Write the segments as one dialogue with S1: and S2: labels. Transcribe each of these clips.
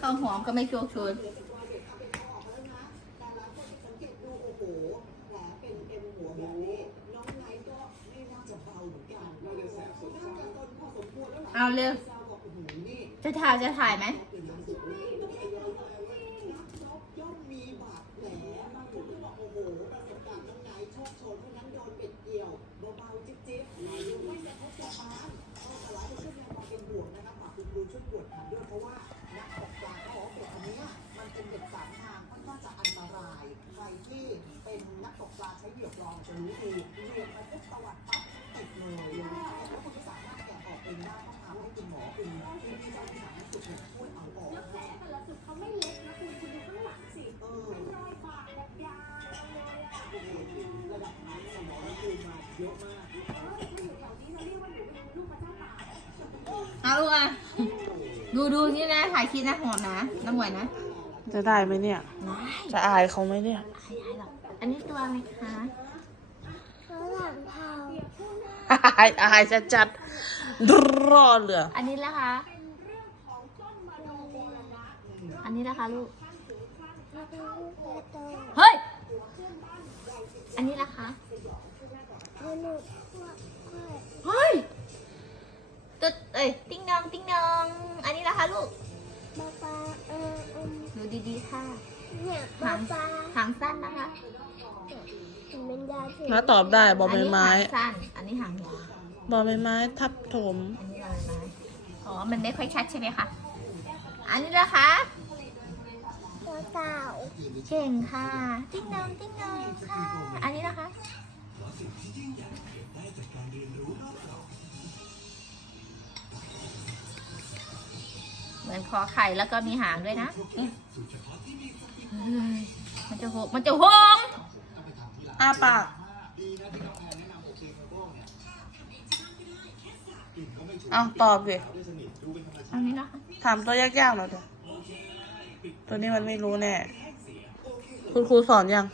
S1: ข้าวหอมก็ไม่โชคชนเอาเร็ว จะถ่ายจะถ่ายไหม เอาลูกอะ ดูดูนี่นะถ่ายคลิปนะหอมนะน้ำหวานนะ
S2: จ
S3: ะได้ไหมเนี่ย
S1: ได้จะ
S3: อายเขาไหมเนี่ย
S1: ไม่ได้หรอกอันนี้ตัวอะไรคะ
S4: เขาหลังเทา
S3: อายอายจะจัดดรอเหลือ
S1: อันนี้ละคะ อันนี้ละคะลูก
S4: แล้วก็ลูกโตเ
S1: ฮ้ย อันนี้ละคะ
S4: แล้วหนูพวกกล้วย
S1: เฮ้ยตึ๊ดเอ้ยติ้ง ค่ะ
S4: เนี่ยปลาปลา
S1: หางสั้นนะคะ
S4: ถึงเป็นยาถึงน้าตอบได้บอใบ
S3: ไม้อันนี้หา
S1: งสั้น อันนี้หางยาว
S3: บอใบไม้ทับถม
S1: อันนี้อะไรไหมอ๋อ มันไม่ค่อยชัดใช่ไหมคะ อันนี้ละคะ
S4: ตัวเต่า
S1: เก่งค่ะ ติ้งนองติ้งนองค่ะ อันนี้นะคะเห มือนคอไข่แล้วก็มีหางด้วยนะมันจะหกมันจะหง
S3: อ้าปากเอาตอบสิ
S1: อันนี้นะ
S3: ถามตัวยากๆหน่อยเถอะตัวนี้มันไม่รู้แน่ คุณครูสอนยัง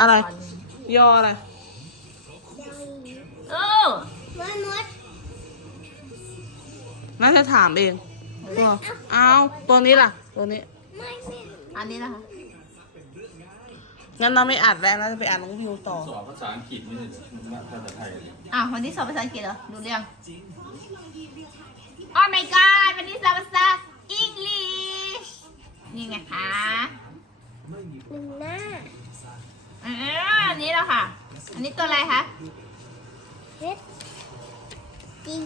S1: อะไร
S3: ยออะไร น่าจะถามเอง
S1: ตัว
S4: เอาตัวนี้ล่
S3: ะ ตัวนี้
S4: ไม่ไม่อันน
S1: ี้นะคะ
S3: งั้นเราไม่อัดแล้วเราจะไปอ่านน้องวิวต่อ ส
S5: อบภาษาอังกฤษไม่ใช่เหรอมันภาษาไทยเลย
S1: อะวันนี้สอบภาษาอังกฤษเหรอ ดูเรื่อง Oh my god วันนี้สอบภาษาอังกฤษนี่ไงคะหน
S4: ึ่งหน้า
S1: อ่าอันนี้แล้วค่ะ อันนี้ตัวอะไรคะ
S4: เฮ็ดจริง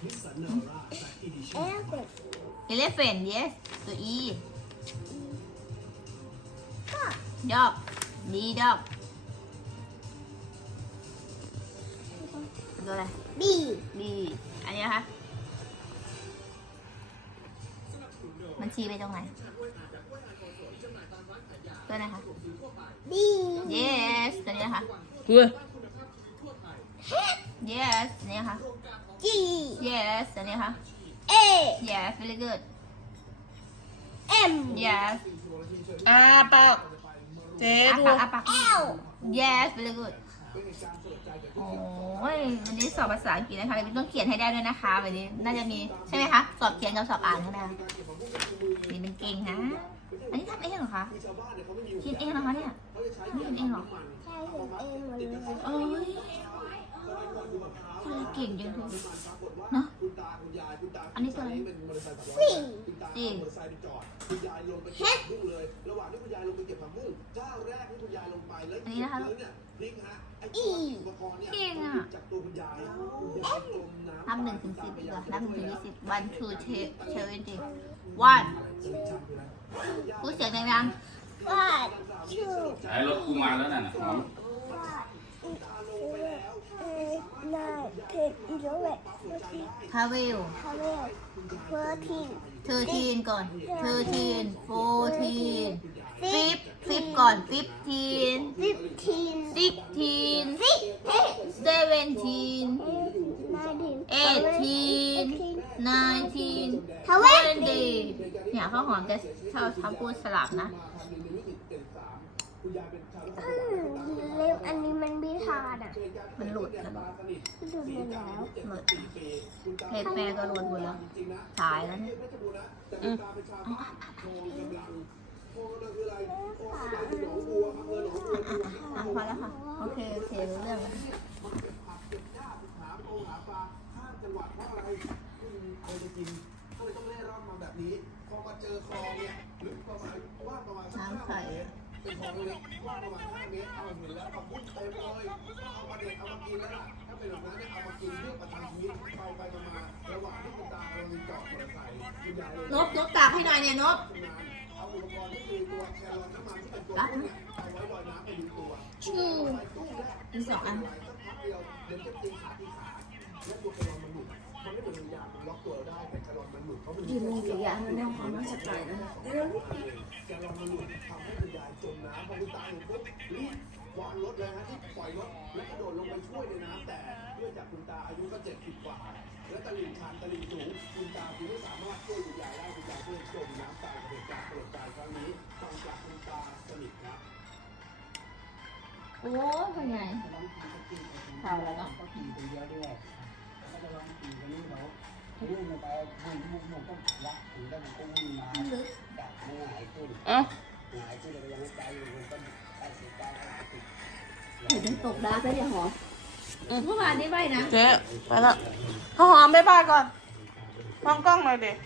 S1: เ
S4: อ๊ะเป็ด
S1: elephant yes ตัว e
S4: ก็
S1: dog d dog ตัวอะไร
S4: บี
S1: b อันนี้นะคะมันชี้ไปตรงไหน ตัวไหนคะ
S4: บี yes
S1: ตัวนี้นะคะ
S3: เฮ้ย
S1: yes อันนี้นะคะ
S4: จี
S1: yes อันนี้นะคะ
S4: เอ
S1: yes very good
S4: เอ็ม
S1: yes
S3: อ้าปากเจ๊อาดู ปากอา
S1: ปากเอล yes very good โอ้ยวันนี้สอบภาษาอังกฤษนะคะเราต้องเขียนให้ได้ด้วยนะคะวันนี้น่าจะมีใช่ไหมคะสอบเขียนกับสอบอ่านใช่ไหมคะนี่เป็นเก่งนะ อันนี้ทำเองเหรอคะคิดเองเหรอคะเนี่ยนี่คิดเองเหรอ
S4: ใช่ถึงเอ็มหมดเลย เอ้ยคุณ
S1: เก่งจังเลยเนาะอันนี้คืออะไร
S4: สี่
S1: สี่
S4: เฮ็ด
S1: อันนี้นะคะลูก
S4: อี
S1: เก่งอะนับหนึ่งถึงสิบดีกว่านับหนึ่งถึงยี่สิบ one two three twenty one พูดเสียงดัง
S4: ว่าชู
S5: ไอ้รถกูมาแล้วน่ะหอม
S4: nine, ten, eleven, twelve,
S1: ทาเวล
S4: twelve, thirteen,
S1: เธอทีนก่อน เธอทีนโฟทีน
S4: ฟิฟ
S1: ฟิฟก่อนฟิฟทีน
S4: fifteen, ซิ
S1: กทีน
S4: sixteen,
S1: เซเวนทีน
S4: nineteen, ที
S1: น eighteen, นายทีนเวนเดเนี่ยข้าหอมจะชอบทำพูดสลับนะ
S4: อันนี้านอะ
S1: มันหลุดค่ะ
S4: หลุดหมแล้ว
S1: หมดเพจแม่ก็หลุดหมดแล้วสายแล้วเนี่ย
S3: อืม
S4: อพอแล้วค่ะ โอ
S1: เคโอเครู้เรื่องแล้วข่ เป็นของเลว่าปราณมตเอาหมื่นแล้วเอาพุ่เต็มเลยเอามาเด็กเอามากินแล้วล่ะถ้าเป็นแบบนั้นเนี่เอามากินเพื่อประทังชีวิตไปไปมาระหว่างที่คุณตาเราจอดร์ไซค์คุณยายนบนบตากให้หน่อยเนี่ยนบเอาอุปกรณ์ที่คือตัวแคลอนน้ำมันที่เป็นตัวนี่เอาไว้ลอยน้ำไปดูตัวชูตู้แรกมีสองอันสักพักเดียวเดี๋ยวจะตีขาตีขาแล้วตัวแคลอนมันหลุดมันไม่หนุดยามันล็อกตัวได้แต่แคลอนมันหลุดเขาเป็นยืนลงสียามัแนวความน่าสนใจนะ จะลองมาหลุดทำให้คุณยายจมน้ำพอคุณตาเห็นปุ๊บรีบควานรถเลยฮะที่ปล่อยรถแล้วก็โดดลงไปช่วยในน้ำแต่เนื่องจากคุณตาอายุก็เจ็ดสิบกว่า และตะลิ่งชันตะลิ่งสูงคุณตาคุณไม่สามารถช่วยคุณยายได้คุณยายก็เลยจมน้ำตายเหตุการณ์เกิดกาครั้งนี้ฟังจากคุณตาสนิทครับโอ้เป็นไงข่าวแล้วเนาะก็ขี่ไปเยอะด้วยแล้วก็จะลองขี่ไป
S2: นี่เรา
S1: วิ่ง
S2: ไปวิ่งมุกมุต้องรักถึงแล้วมัวิ่งมา
S1: ดักไม่หายขึ้น
S3: เอ้าหายขึ้นเลยยังไม่ใจยมันก็ไปสุดใจ
S1: เห็นมันตกดาซะเนี่ยวหอม
S3: เ
S1: มื่อวานได้ใบนะเ
S3: จ๊ไปละหอมไปบ้านก่อนมองกล้องหน่อยเด็ก